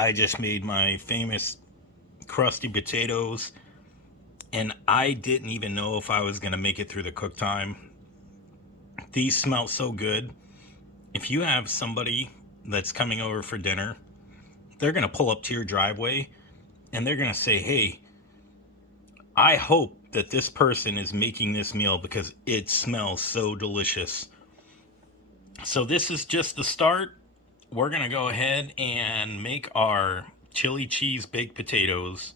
I just made my famous crusty potatoes, and I didn't even know if I was going to make it through the cook time. These smell so good. If you have somebody that's coming over for dinner, they're going to pull up to your driveway and they're going to say, hey, I hope that this person is making this meal because it smells so delicious. So this is just the start. We're going to go ahead and make our chili cheese baked potatoes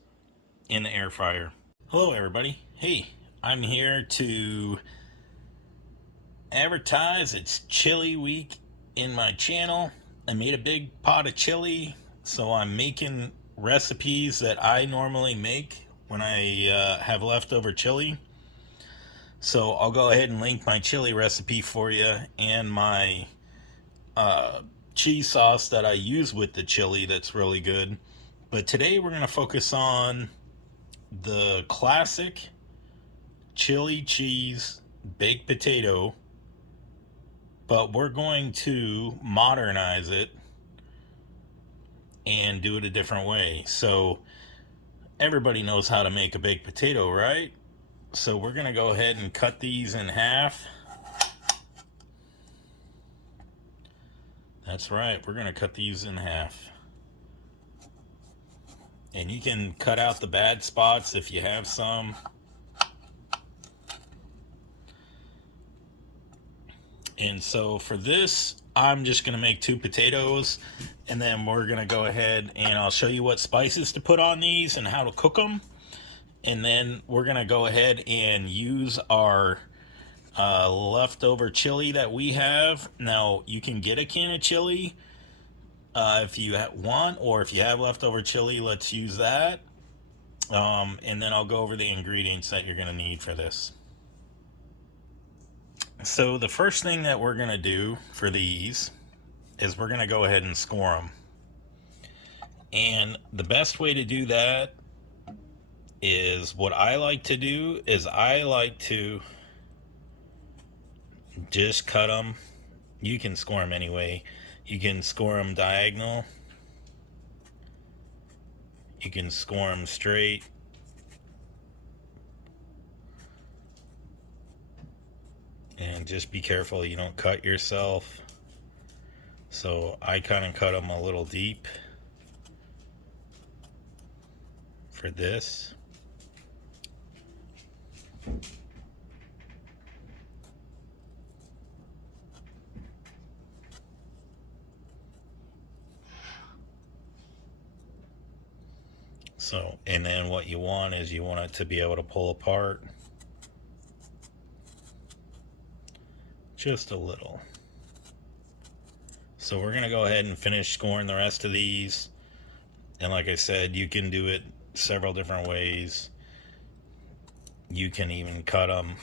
in the air fryer. Hello everybody. Hey, I'm here to advertise it's chili week in my channel. I made a big pot of chili, so I'm making recipes that I normally make when I have leftover chili. So I'll go ahead and link my chili recipe for you and my cheese sauce that I use with the chili that's really good. But today we're going to focus on the classic chili cheese baked potato, but we're going to modernize it and do it a different way. So everybody knows how to make a baked potato, right? So we're going to go ahead and cut these in half. That's right, we're going to cut these in half. And you can cut out the bad spots if you have some. And so for this, I'm just going to make 2 potatoes, and then we're going to go ahead and I'll show you what spices to put on these and how to cook them. And then we're going to go ahead and use our leftover chili that we have. Now, you can get a can of chili if you want, or if you have leftover chili, let's use that. And then I'll go over the ingredients that you're going to need for this. So the first thing that we're going to do for these is we're going to go ahead and score them. And the best way to do that is what I like to do is I like to just cut them. You can score them anyway. You can score them diagonal. You can score them straight. And just be careful you don't cut yourself. So I kind of cut them a little deep for this. So, and then what you want is you want it to be able to pull apart just a little. So we're going to go ahead and finish scoring the rest of these. And like I said, you can do it several different ways. You can even cut them.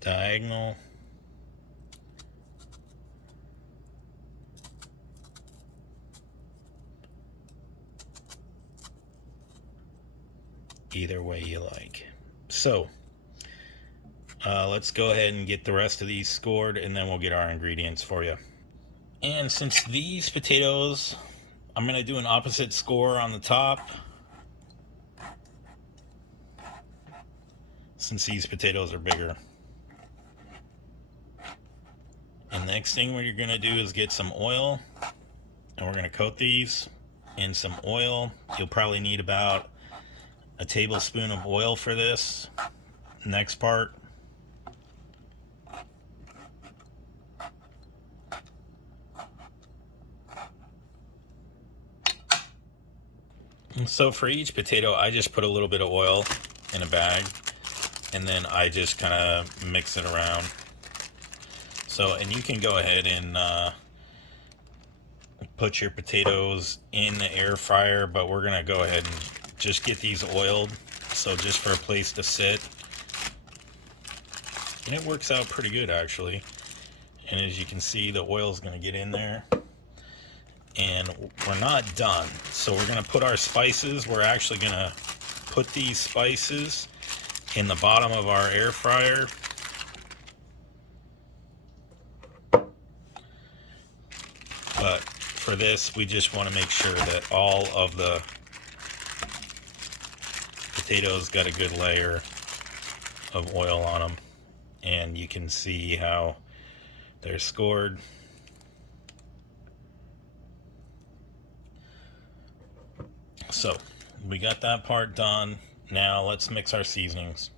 Diagonal. Either way you like. So let's go ahead and get the rest of these scored, and then we'll get our ingredients for you. And since these potatoes, I'm going to do an opposite score on the top. Since these potatoes are bigger. And next thing what you're going to do is get some oil, and we're going to coat these in some oil. You'll probably need about a tablespoon of oil for this. Next part. And so for each potato, I just put a little bit of oil in a bag, and then I just kind of mix it around. So, and you can go ahead and put your potatoes in the air fryer, but we're going to go ahead and just get these oiled. So just for a place to sit. And it works out pretty good actually. And as you can see, the oil is going to get in there. And we're not done. So we're going to put our spices. We're actually going to put these spices in the bottom of our air fryer. But for this, we just want to make sure that all of the potatoes got a good layer of oil on them. And you can see how they're scored. So we got that part done. Now let's mix our seasonings.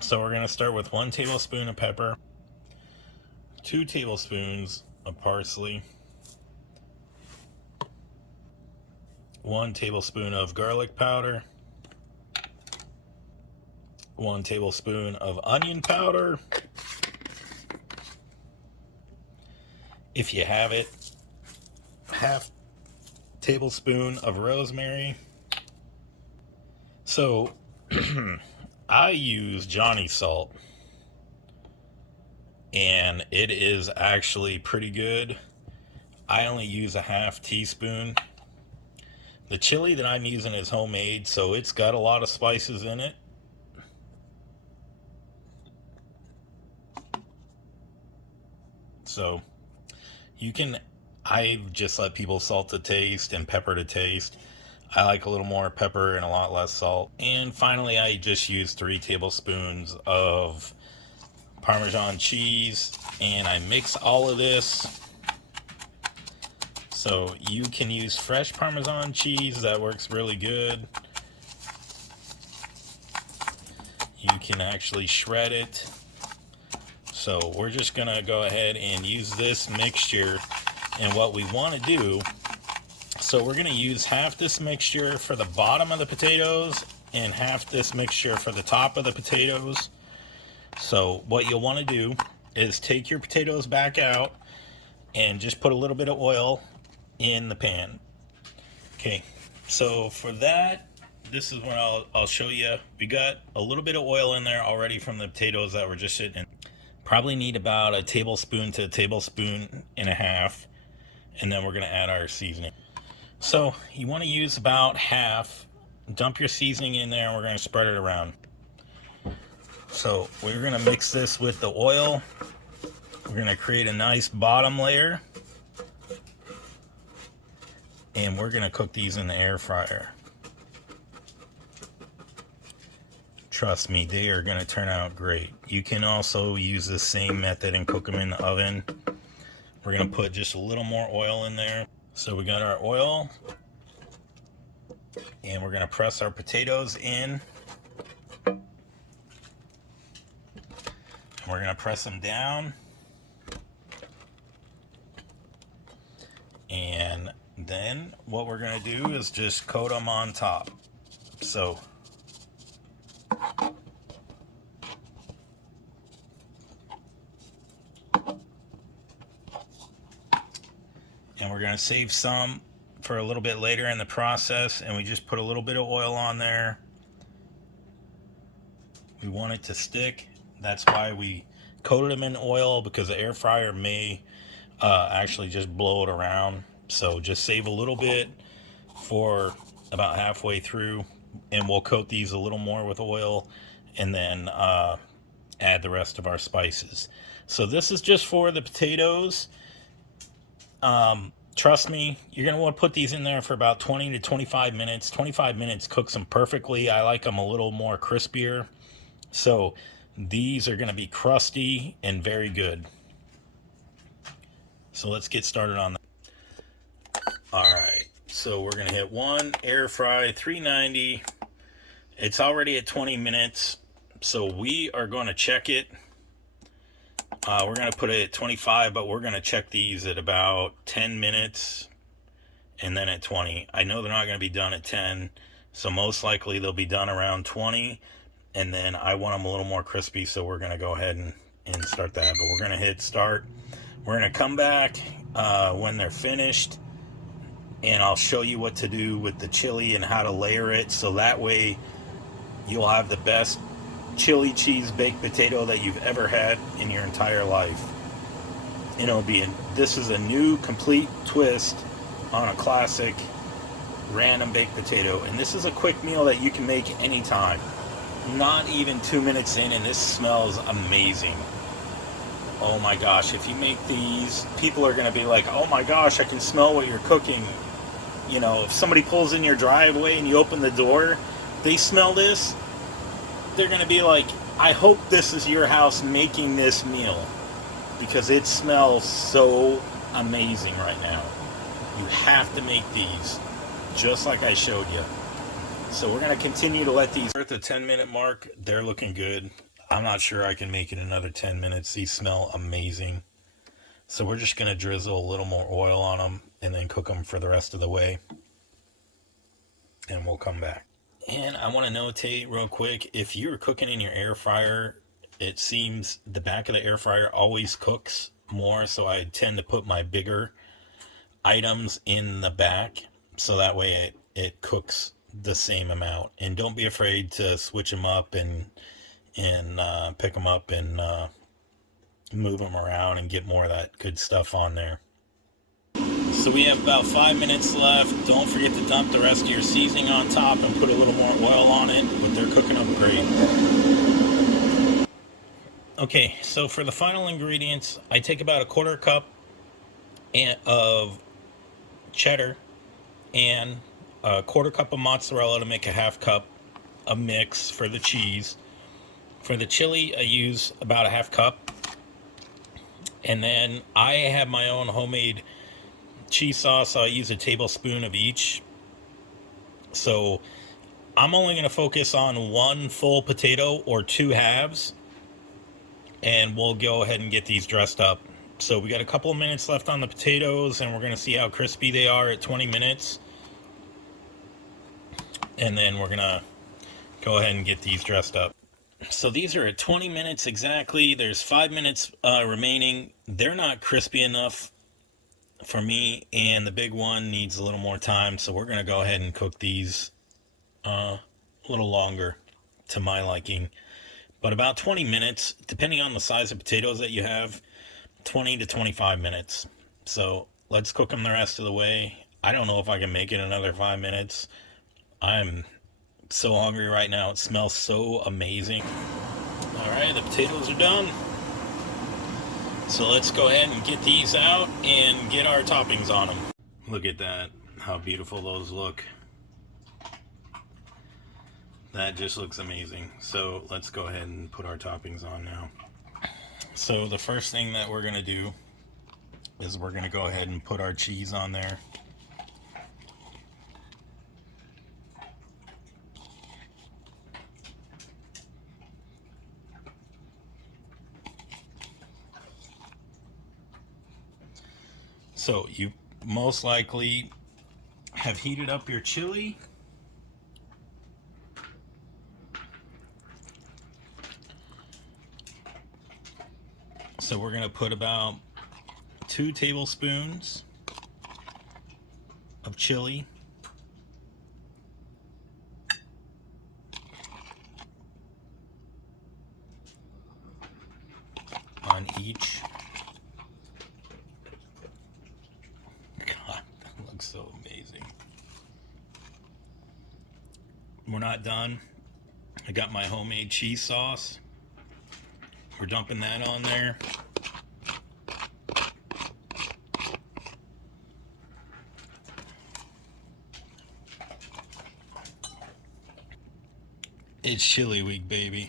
So we're going to start with 1 tablespoon of pepper, 2 tablespoons of parsley, 1 tablespoon of garlic powder, 1 tablespoon of onion powder, if you have it, half tablespoon of rosemary. So I use Johnny salt, and it is actually pretty good. I only use a half teaspoon. The chili that I'm using is homemade, so it's got a lot of spices in it. So you can, I just let people salt to taste and pepper to taste. I like a little more pepper and a lot less salt. And finally, I just use 3 tablespoons of Parmesan cheese, and I mix all of this. So you can use fresh Parmesan cheese, that works really good. You can actually shred it. So we're just gonna go ahead and use this mixture. And what we want to do, so we're gonna use half this mixture for the bottom of the potatoes and half this mixture for the top of the potatoes. So what you'll want to do is take your potatoes back out and just put a little bit of oil in the pan. Okay, so for that, this is what I'll show you. We got a little bit of oil in there already from the potatoes that were just sitting in. Probably need about a tablespoon to a tablespoon and a half, and then we're going to add our seasoning. So you want to use about half. Dump your seasoning in there, and we're going to spread it around. So we're going to mix this with the oil. We're going to create a nice bottom layer, and we're going to cook these in the air fryer. Trust me, they are going to turn out great. You can also use the same method and cook them in the oven. We're going to put just a little more oil in there. So we got our oil, and we're going to press our potatoes in. And we're going to press them down. And then what we're going to do is just coat them on top. So and we're going to save some for a little bit later in the process, and we just put a little bit of oil on there. We want it to stick. That's why we coated them in oil, because the air fryer may actually just blow it around. So just save a little bit for about halfway through, and we'll coat these a little more with oil, and then add the rest of our spices. So this is just for the potatoes. Trust me, you're going to want to put these in there for about 20 to 25 minutes. 25 minutes cooks them perfectly. I like them a little more crispier. So these are going to be crusty and very good. So let's get started on that. All right, so we're going to hit 1 air fry, 390. It's already at 20 minutes, so we are going to check it. We're going to put it at 25, but we're going to check these at about 10 minutes and then at 20. I know they're not going to be done at 10, so most likely they'll be done around 20, and then I want them a little more crispy, so we're going to go ahead and start that. But we're going to hit start. We're going to come back when they're finished, and I'll show you what to do with the chili and how to layer it, so that way you'll have the best chili cheese baked potato that you've ever had in your entire life. This is a new complete twist on a classic random baked potato. And this is a quick meal that you can make anytime. Not even 2 minutes in, and this smells amazing. Oh my gosh, if you make these, people are going to be like, oh my gosh, I can smell what you're cooking. You know, if somebody pulls in your driveway and you open the door, they smell this, they're going to be like, I hope this is your house making this meal, because it smells so amazing right now. You have to make these just like I showed you. So we're going to continue to let these at the 10-minute mark. They're looking good. I'm not sure I can make it another 10 minutes. These smell amazing. So we're just going to drizzle a little more oil on them and then cook them for the rest of the way. And we'll come back. And I want to notate real quick, if you're cooking in your air fryer, it seems the back of the air fryer always cooks more. So I tend to put my bigger items in the back, so that way it cooks the same amount. And don't be afraid to switch them up and pick them up and move them around and get more of that good stuff on there. So we have about 5 minutes left. Don't forget to dump the rest of your seasoning on top and put a little more oil on it, but they're cooking up great. Okay, so for the final ingredients, I take about a 1/4 cup of cheddar and a 1/4 cup of mozzarella to make a 1/2 cup of mix for the cheese. For the chili, I use about a 1/2 cup. And then I have my own homemade cheese sauce. So I use a tablespoon of each. So I'm only going to focus on 1 full potato or 2 halves. And we'll go ahead and get these dressed up. So we got a couple of minutes left on the potatoes, and we're going to see how crispy they are at 20 minutes. And then we're going to go ahead and get these dressed up. So these are at 20 minutes exactly. There's 5 minutes remaining. They're not crispy enough for me, and the big one needs a little more time. So we're going to go ahead and cook these a little longer to my liking. But about 20 minutes, depending on the size of potatoes that you have, 20 to 25 minutes. So let's cook them the rest of the way. I don't know if I can make it another 5 minutes. I'm so hungry right now. It smells so amazing. All right, the potatoes are done. So let's go ahead and get these out and get our toppings on them. Look at that, how beautiful those look. That just looks amazing. So let's go ahead and put our toppings on now. So the first thing that we're going to do is we're going to go ahead and put our cheese on there. So you most likely have heated up your chili. So we're going to put about 2 tablespoons of chili. On each. God, that looks so amazing. We're not done. I got my homemade cheese sauce. We're dumping that on there. It's chili week, baby.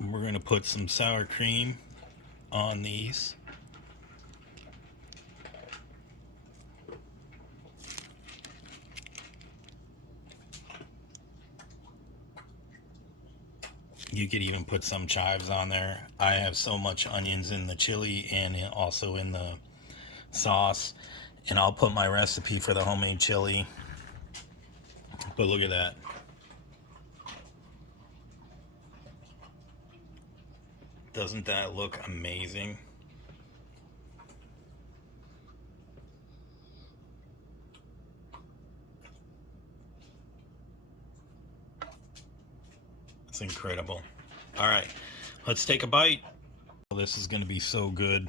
We're going to put some sour cream on these. You could even put some chives on there. I have so much onions in the chili and also in the sauce. And I'll put my recipe for the homemade chili. But look at that. Doesn't that look amazing? It's incredible. All right, let's take a bite. This is going to be so good.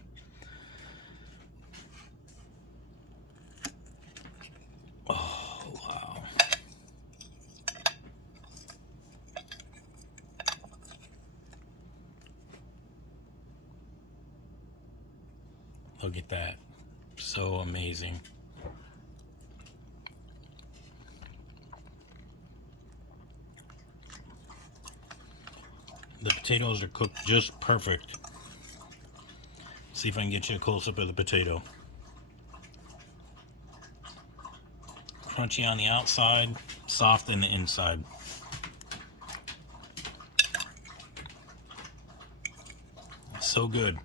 Look at that. So amazing. The potatoes are cooked just perfect. See if I can get you a close-up of the potato. Crunchy on the outside, soft in the inside. So good.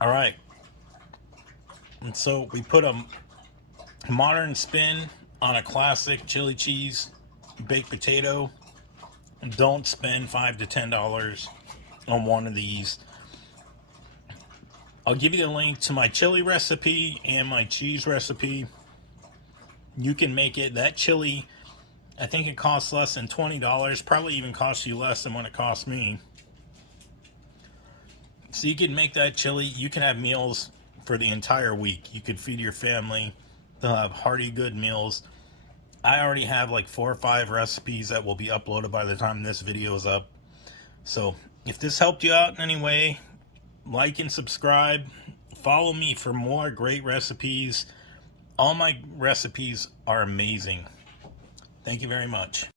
All right. And so we put a modern spin on a classic chili cheese baked potato. Don't spend $5 to $10 on one of these. I'll give you the link to my chili recipe and my cheese recipe. You can make it. That chili, I think it costs less than $20. Probably even costs you less than what it cost me. So you can make that chili. You can have meals for the entire week. You could feed your family. They'll have hearty, good meals. I already have like 4 or 5 recipes that will be uploaded by the time this video is up. So if this helped you out in any way, like and subscribe. Follow me for more great recipes. All my recipes are amazing. Thank you very much.